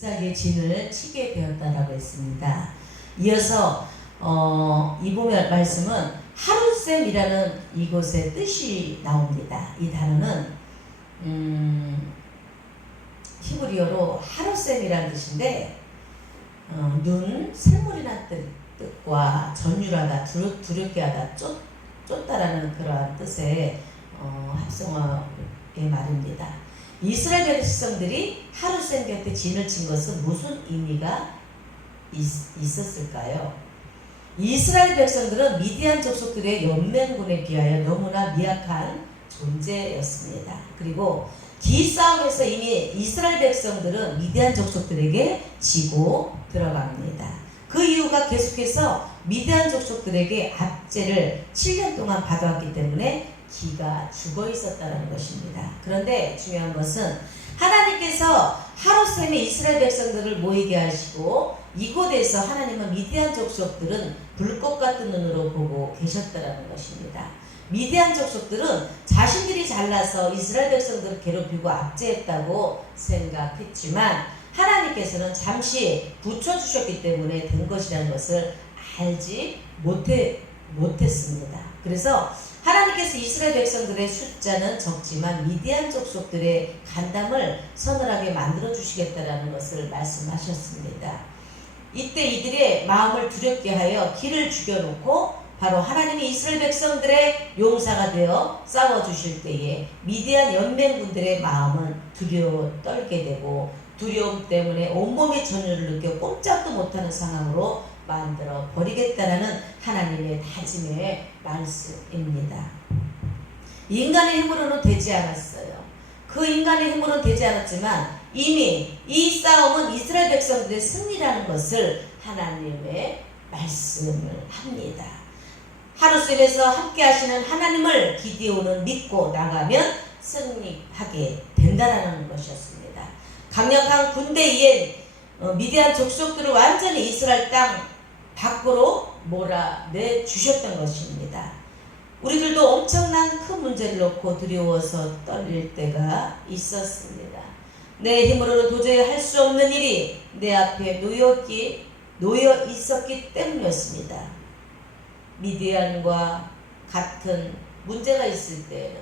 자기의 진을 치게 되었다라고 했습니다. 이어서 이 보면 말씀은 하룻셈이라는 이곳의 뜻이 나옵니다. 이 단어는 히브리어로 하룻셈이라는 뜻인데 눈, 샘물이라는 뜻과 전율하다, 두렵게 하다, 쫓다라는 그러한 뜻의 합성어의 말입니다. 이스라엘 백성들이 하룻셈 곁에 진을 친 것은 무슨 의미가 있었을까요? 이스라엘 백성들은 미디안 족속들의 연맹군에 비하여 너무나 미약한 존재였습니다. 그리고 기싸움에서 이미 이스라엘 백성들은 미디안 족속들에게 지고 들어갑니다. 그 이유가 계속해서 미디안 족속들에게 압제를 7년 동안 받아왔기 때문에 기가 죽어 있었다는 것입니다. 그런데 중요한 것은 하나님께서 하룻셈에 이스라엘 백성들을 모이게 하시고 이곳에서 하나님은 미디안 족속들은 불꽃 같은 눈으로 보고 계셨다는 것입니다. 미디안 족속들은 자신들이 잘나서 이스라엘 백성들을 괴롭히고 압제했다고 생각했지만 하나님께서는 잠시 붙여주셨기 때문에 된 것이라는 것을 알지 못했습니다. 그래서 하나님께서 이스라엘 백성들의 숫자는 적지만 미디안 족속들의 간담을 서늘하게 만들어 주시겠다라는 것을 말씀하셨습니다. 이때 이들의 마음을 두렵게 하여 길을 죽여놓고 바로 하나님이 이스라엘 백성들의 용사가 되어 싸워주실 때에 미디안 연맹군들의 마음은 두려워 떨게 되고 두려움 때문에 온몸이 전율을 느껴 꼼짝도 못하는 상황으로 만들어 버리겠다라는 하나님의 다짐의 말씀입니다. 인간의 힘으로는 되지 않았어요. 그 인간의 힘으로는 되지 않았지만 이미 이 싸움은 이스라엘 백성들의 승리라는 것을 하나님의 말씀을 합니다. 하룻셈에서 함께 하시는 하나님을 기드온은 믿고 나가면 승리하게 된다는 것이었습니다. 강력한 군대에 미디안 족속들을 완전히 이스라엘 땅 밖으로 몰아내 주셨던 것입니다. 우리들도 엄청난 큰 문제를 놓고 두려워서 떨릴 때가 있었습니다. 내 힘으로는 도저히 할 수 없는 일이 내 앞에 놓여 있었기 때문이었습니다. 미디안과 같은 문제가 있을 때에는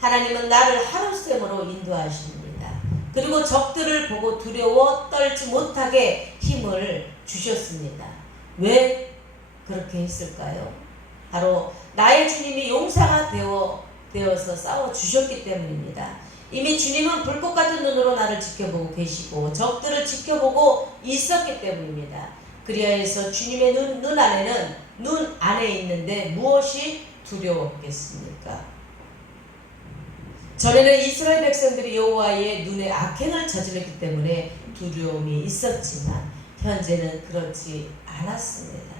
하나님은 나를 하룻셈으로 인도하십니다. 그리고 적들을 보고 두려워 떨지 못하게 힘을 주셨습니다. 왜 그렇게 했을까요? 바로 나의 주님이 용사가 되어서 싸워주셨기 때문입니다. 이미 주님은 불꽃 같은 눈으로 나를 지켜보고 계시고 적들을 지켜보고 있었기 때문입니다. 그리하여서 주님의 눈 안에 있는데 무엇이 두려웠겠습니까? 전에는 이스라엘 백성들이 여호와의 눈에 악행을 저질렀기 때문에 두려움이 있었지만 현재는 그렇지 않았습니다.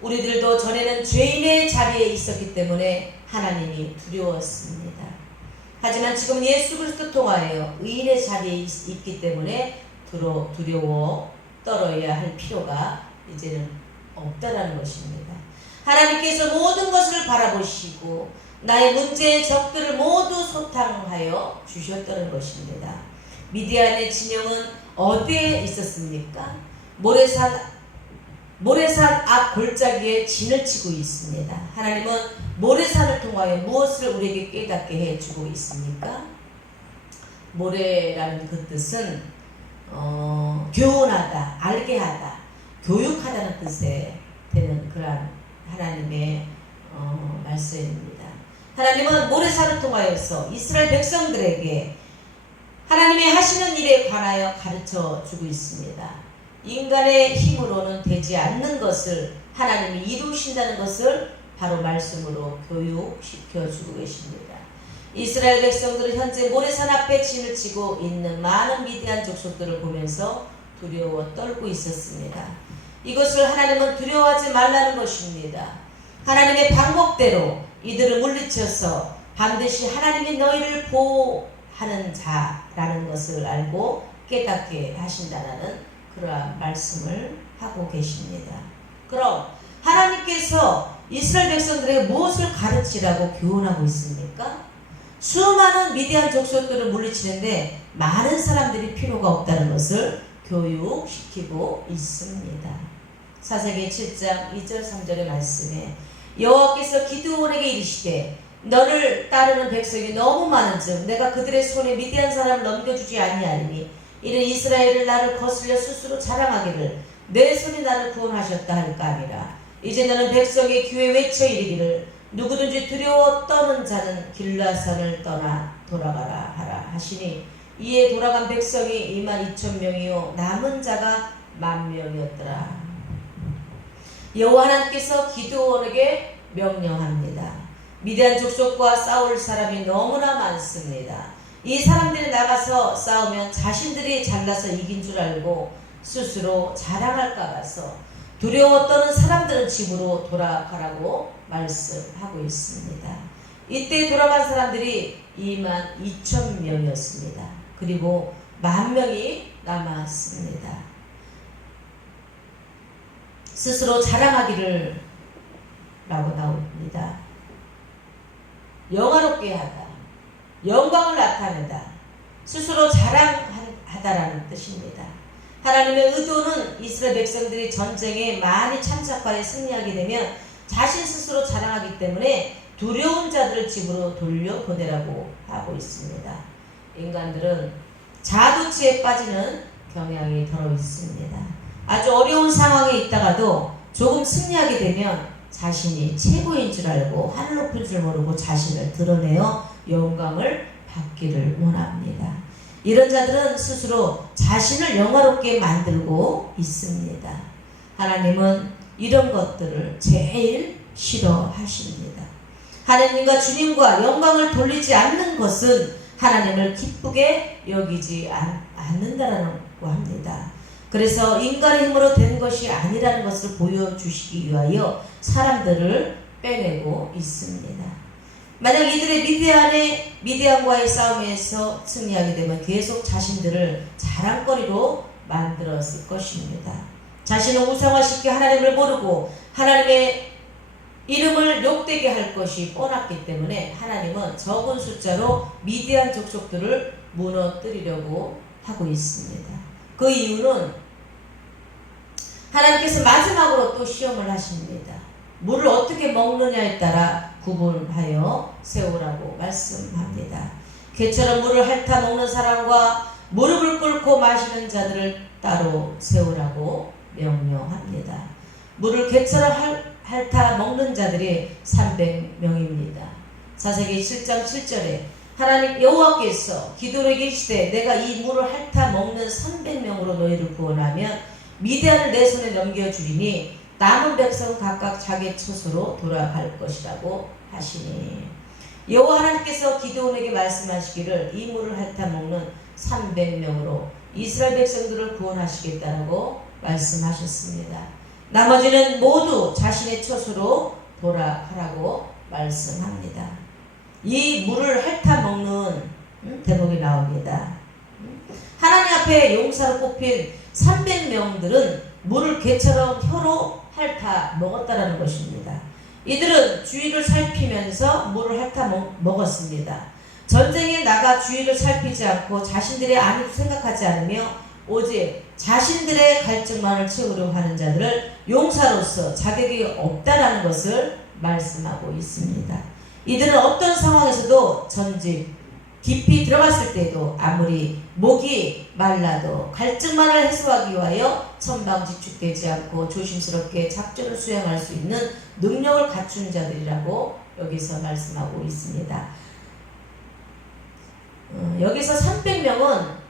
우리들도 전에는 죄인의 자리에 있었기 때문에 하나님이 두려웠습니다. 하지만 지금 예수 그리스도 통하여 의인의 자리에 있기 때문에 두려워 떨어야 할 필요가 이제는 없다라는 것입니다. 하나님께서 모든 것을 바라보시고 나의 문제의 적들을 모두 소탕하여 주셨다는 것입니다. 미디안의 진영은 어디에 있었습니까? 모래산 앞 골짜기에 진을 치고 있습니다. 하나님은 모래산을 통하여 무엇을 우리에게 깨닫게 해주고 있습니까? 모래라는 그 뜻은 교훈하다, 알게 하다, 교육하다는 뜻에 되는 그러한 하나님의 말씀입니다. 하나님은 모래산을 통하여서 이스라엘 백성들에게 하나님이 하시는 일에 관하여 가르쳐 주고 있습니다. 인간의 힘으로는 되지 않는 것을 하나님이 이루신다는 것을 바로 말씀으로 교육시켜 주고 계십니다. 이스라엘 백성들은 현재 모래산 앞에 진을 치고 있는 많은 미디안 족속들을 보면서 두려워 떨고 있었습니다. 이것을 하나님은 두려워하지 말라는 것입니다. 하나님의 방법대로 이들을 물리쳐서 반드시 하나님이 너희를 보호하는 자라는 것을 알고 깨닫게 하신다는 그러한 말씀을 하고 계십니다. 그럼 하나님께서 이스라엘 백성들에게 무엇을 가르치라고 교훈하고 있습니까? 수많은 미디안 족속들을 물리치는데 많은 사람들이 필요가 없다는 것을 교육시키고 있습니다. 사사기 7장 2절 3절의 말씀에 여호와께서 기드온에게 이르시되 너를 따르는 백성이 너무 많은즉 내가 그들의 손에 미디안 사람을 넘겨주지 아니하리니 이는 이스라엘을 나를 거슬려 스스로 자랑하기를 내 손이 나를 구원하셨다 할까 하니라. 이제 너는 백성의 귀에 외쳐 이르기를 누구든지 두려워 떠는 자는 길라산을 떠나 돌아가라 하라 하시니 이에 돌아간 백성이 22,000명이요 남은 자가 10,000명이었더라. 여호와 하나님께서 기드온에게 명령합니다. 미디안 족속과 싸울 사람이 너무나 많습니다. 이 사람들이 나가서 싸우면 자신들이 잘나서 이긴 줄 알고 스스로 자랑할까 봐서 두려워 떠는 사람들은 집으로 돌아가라고 말씀하고 있습니다. 이때 돌아간 사람들이 22,000명이었습니다. 그리고 10,000명이 남았습니다. 스스로 자랑하기를 라고 나옵니다. 영화롭게 하다, 영광을 나타내다, 스스로 자랑하다라는 뜻입니다. 하나님의 의도는 이스라엘 백성들이 전쟁에 많이 참석하여 승리하게 되면 자신 스스로 자랑하기 때문에 두려운 자들을 집으로 돌려보내라고 하고 있습니다. 인간들은 자아도취에 빠지는 경향이 더러 있습니다. 아주 어려운 상황에 있다가도 조금 승리하게 되면 자신이 최고인 줄 알고 하늘 높은 줄 모르고 자신을 드러내어 영광을 받기를 원합니다. 이런 자들은 스스로 자신을 영화롭게 만들고 있습니다. 하나님은 이런 것들을 제일 싫어하십니다. 하나님과 주님과 영광을 돌리지 않는 것은 하나님을 기쁘게 여기지 않는다라고 합니다. 그래서 인간의 힘으로 된 것이 아니라는 것을 보여주시기 위하여 사람들을 빼내고 있습니다. 만약 이들의 미디안과의 싸움에서 승리하게 되면 계속 자신들을 자랑거리로 만들었을 것입니다. 자신을 우상화시켜 하나님을 모르고 하나님의 이름을 욕되게 할 것이 뻔했기 때문에 하나님은 적은 숫자로 미디안 족속들을 무너뜨리려고 하고 있습니다. 그 이유는 하나님께서 마지막으로 또 시험을 하십니다. 물을 어떻게 먹느냐에 따라 구분하여 세우라고 말씀합니다. 개처럼 물을 핥아 먹는 사람과 무릎을 꿇고 마시는 자들을 따로 세우라고 명령합니다. 물을 개처럼 핥아 먹는 자들이 300명입니다. 사사기 7장 7절에 하나님 여호와께서 기드온에게 이르시되 내가 이 물을 핥아 먹는 300명으로 너희를 구원하면 미디안을 내 손에 넘겨주리니 남은 백성은 각각 자기 처소로 돌아갈 것이라고 하시니 여호와 하나님께서 기드온에게 말씀하시기를 이 물을 핥아 먹는 300명으로 이스라엘 백성들을 구원하시겠다라고 말씀하셨습니다. 나머지는 모두 자신의 처소로 돌아가라고 말씀합니다. 이 물을 핥아 먹는 대목이 나옵니다. 하나님 앞에 용사로 뽑힌 300명들은 물을 개처럼 혀로 핥아 먹었다라는 것입니다. 이들은 주위를 살피면서 물을 핥아 먹었습니다. 전쟁에 나가 주위를 살피지 않고 자신들의 안위도 생각하지 않으며 오직 자신들의 갈증만을 채우려 하는 자들을 용사로서 자격이 없다라는 것을 말씀하고 있습니다. 이들은 어떤 상황에서도 전직 깊이 들어갔을 때도 아무리 목이 말라도 갈증만을 해소하기 위하여 천방지축되지 않고 조심스럽게 작전을 수행할 수 있는 능력을 갖춘 자들이라고 여기서 말씀하고 있습니다. 여기서 300명은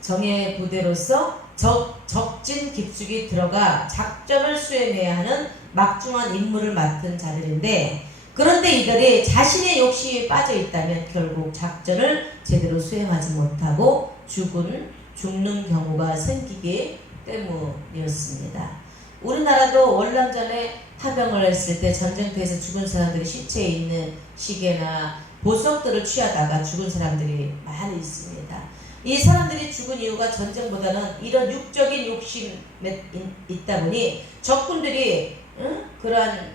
정예 부대로서 적진 깊숙이 들어가 작전을 수행해야 하는 막중한 임무를 맡은 자들인데, 그런데 이들이 자신의 욕심에 빠져 있다면 결국 작전을 제대로 수행하지 못하고 죽는 경우가 생기기 때문이었습니다. 우리나라도 월남전에 파병을 했을 때 전쟁터에서 죽은 사람들이 시체에 있는 시계나 보석들을 취하다가 죽은 사람들이 많이 있습니다. 이 사람들이 죽은 이유가 전쟁보다는 이런 육적인 욕심에 있다 보니 적군들이 그러한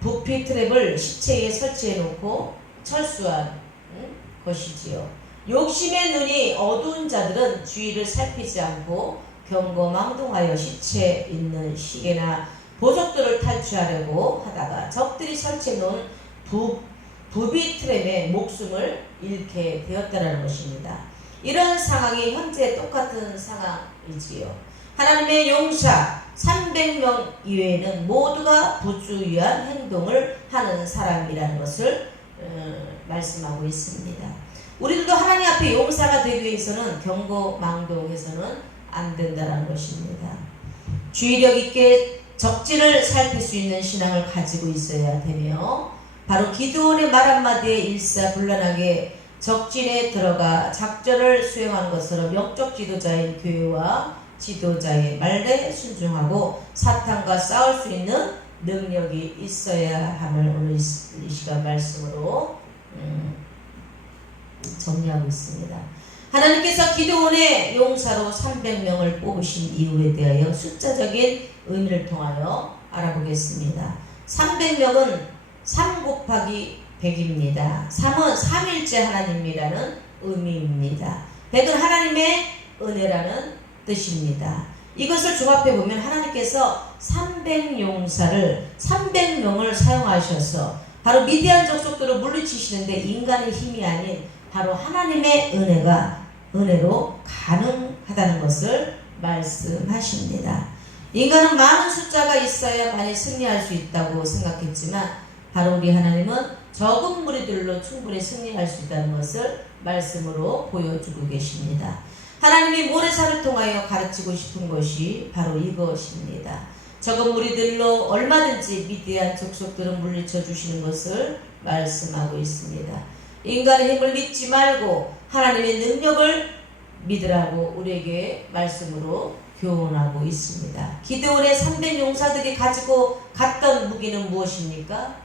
부피 트랩을 시체에 설치해 놓고 철수한 것이지요. 욕심의 눈이 어두운 자들은 주위를 살피지 않고 경거망동하여 시체 있는 시계나 보석들을 탈취하려고 하다가 적들이 설치해놓은 부비 트램에 목숨을 잃게 되었다는 것입니다. 이런 상황이 현재 똑같은 상황이지요. 하나님의 용사 300명 이외에는 모두가 부주의한 행동을 하는 사람이라는 것을 말씀하고 있습니다. 우리들도 하나님 앞에 용사가 되기 위해서는 경거망동해서는 안 된다는 것입니다. 주의력 있게 적진을 살필 수 있는 신앙을 가지고 있어야 되며, 바로 기드온의 말 한마디에 일사불란하게 적진에 들어가 작전을 수행하는 것처럼 영적 지도자인 교회와 지도자의 말에 순종하고 사탄과 싸울 수 있는 능력이 있어야 함을 오늘 이 시간 말씀으로 정리하고 있습니다. 하나님께서 기드온의 용사로 300명을 뽑으신 이유에 대하여 숫자적인 의미를 통하여 알아보겠습니다. 300명은 3 곱하기 100입니다. 3은 삼일째 하나님이라는 의미입니다. 100은 하나님의 은혜라는 뜻입니다. 이것을 종합해 보면 하나님께서 300용사를 300명을 사용하셔서 바로 미디안 족속들을 물리치시는데 인간의 힘이 아닌 바로 하나님의 은혜로 가능하다는 것을 말씀하십니다. 인간은 많은 숫자가 있어야만이 승리할 수 있다고 생각했지만 바로 우리 하나님은 적은 무리들로 충분히 승리할 수 있다는 것을 말씀으로 보여주고 계십니다. 하나님이 모래사를 통하여 가르치고 싶은 것이 바로 이것입니다. 적은 무리들로 얼마든지 미디안 족속들을 물리쳐 주시는 것을 말씀하고 있습니다. 인간의 힘을 믿지 말고 하나님의 능력을 믿으라고 우리에게 말씀으로 교훈하고 있습니다. 기드온의 300용사들이 가지고 갔던 무기는 무엇입니까?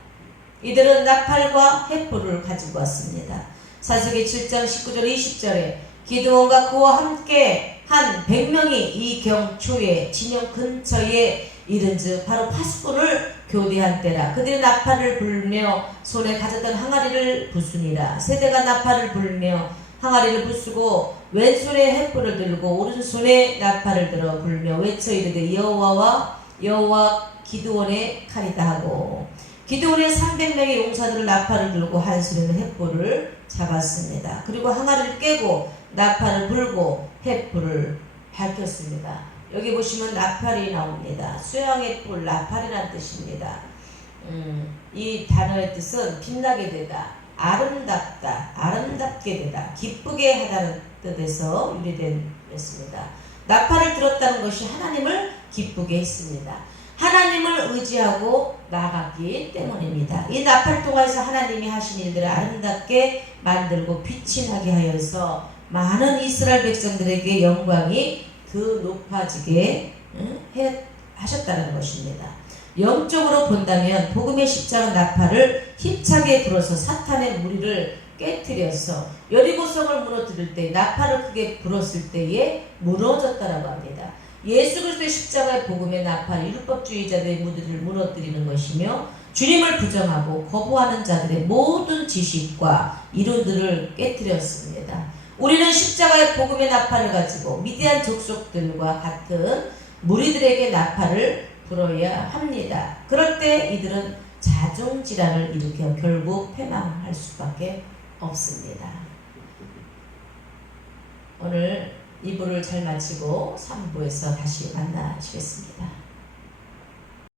이들은 나팔과 횃불을 가지고 왔습니다. 사사기 7장 19절 20절에 기드온과 그와 함께 한 100명이 이 경초에 진영 근처에 이른즉 바로 파수꾼을 교대한 때라. 그들이 나팔을 불며 손에 가졌던 항아리를 부수니라. 세대가 나팔을 불며 항아리를 부수고 왼손에 횃불을 들고 오른손에 나팔을 들어 불며 외쳐 이르되 여호와 기드온의 칼이다 하고, 기드온의 300명의 용사들을 나팔을 들고 한 손에는 횃불을 잡았습니다. 그리고 항아리를 깨고 나팔을 불고 횃불을 밝혔습니다. 여기 보시면 나팔이 나옵니다. 수양의 뿔, 나팔이라는 뜻입니다. 이 단어의 뜻은 빛나게 되다, 아름답다, 아름답게 되다, 기쁘게 하다는 뜻에서 유래된 것입니다. 나팔을 들었다는 것이 하나님을 기쁘게 했습니다. 하나님을 의지하고 나가기 때문입니다. 이 나팔을 통해서 하나님이 하신 일들을 아름답게 만들고 빛이 나게 하여서 많은 이스라엘 백성들에게 영광이 더 높아지게 하셨다는 것입니다. 영적으로 본다면 복음의 십자가 나팔을 힘차게 불어서 사탄의 무리를 깨뜨려서 여리고성을 무너뜨릴 때 나팔을 크게 불었을 때에 무너졌다라고 합니다. 예수 그리스도의 십자가의 복음의 나팔, 율법주의자들의 무리를 무너뜨리는 것이며 주님을 부정하고 거부하는 자들의 모든 지식과 이론들을 깨뜨렸습니다. 우리는 십자가의 복음의 나팔을 가지고 미디안 족속들과 같은 무리들에게 나팔을 불어야 합니다. 그럴 때 이들은 자중질환을 일으켜 결국 패망할 수밖에 없습니다. 오늘 2부를 잘 마치고 3부에서 다시 만나시겠습니다.